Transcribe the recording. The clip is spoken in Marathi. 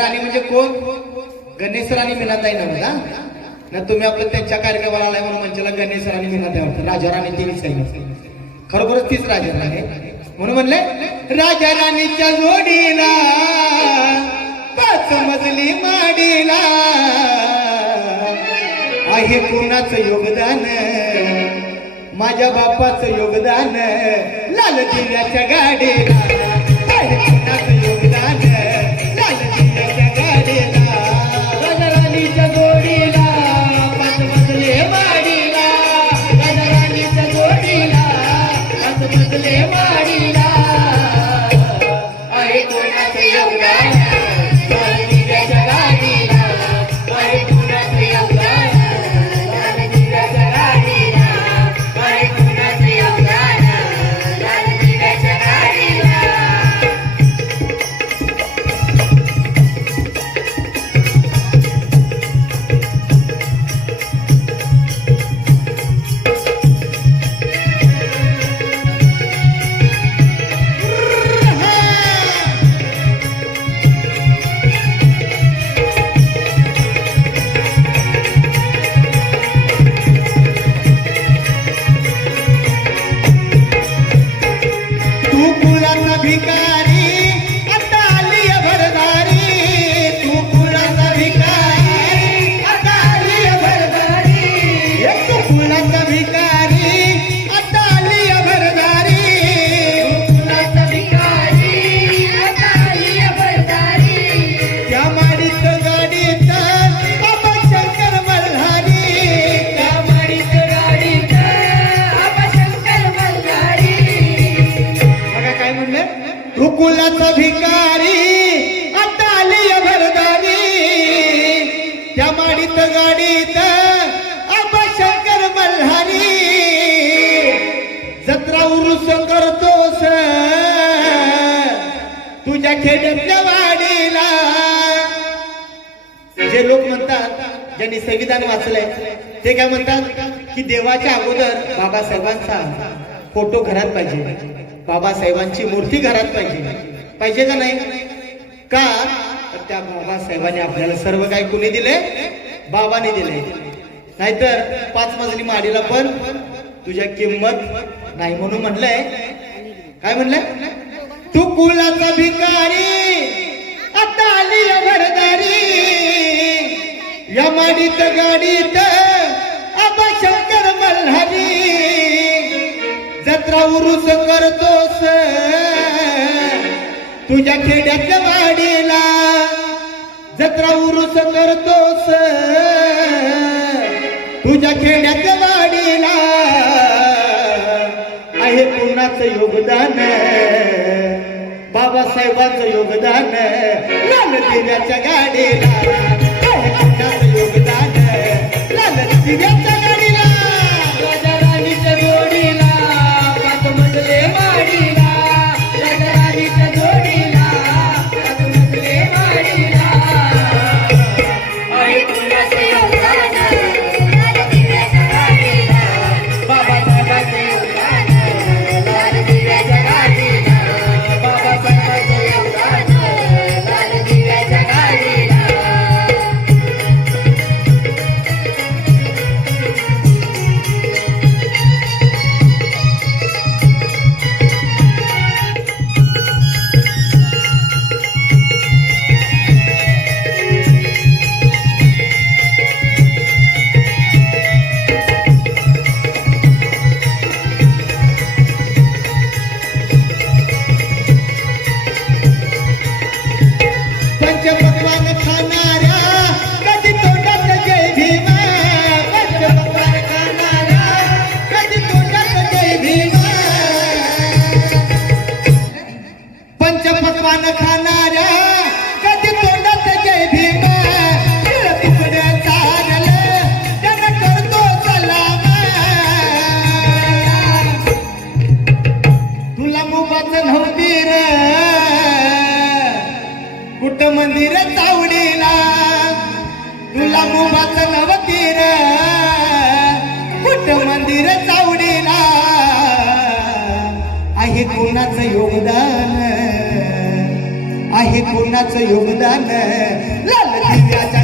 राणी म्हणजे कोण? गणेश राणी मिनाताई आहे ना ना तुम्ही आपलं त्यांच्या कार्यक्रमाला आलाय म्हणून मंचाला गणेश राणी मिनाताई आहे राजा राणी तीच आहे. खरोखरच तीच राजा राणी म्हणून म्हणले राजा राणीच्या जोडीला पाच मजली माडीला आहे कुणाचं योगदान? माझ्या बापाचं योगदान लाल दिव्याच्या गाडी तू कुळाचा भिकारी तुझ्या खेड्यातल्या वाडीला. जे लोक म्हणतात ज्यांनी संविधान वाचलंय ते काय म्हणतात? की देवाच्या अगोदर बाबासाहेबांचा फोटो घरात पाहिजे. बाबासाहेबांची मूर्ती घरात पाहिजे. पाहिजे का नाही? का? तर त्या बाबासाहेबांनी आपल्याला सर्व काही कुणी दिले बाबाने दिले नाहीतर पाच मजली माडीला पण तुझ्या किंमत नाही म्हणून म्हटलंय काय म्हणलंय? तू कुलाचा भिकारी आता आली भरदारी या माडीत गाडीत आबा शंकर मल्हारी. जत्रा उरुस करतोस तुझ्या खेड्यात वाडीला जत्रा उरुस करतोस तुझ्या खेड्यात वाडीला आहे कुणाचं योगदान. बाबासाहेबांचं योगदान लाल दिव्याच्या गाडीला. योगदान लाल दिव्याच्या चावडीला तुला मुबाच नवतीर कुठ मंदिर चावडीला? आहे कोणाचं योगदान? आहे कोणाचं योगदान? लाल दिव्याच्या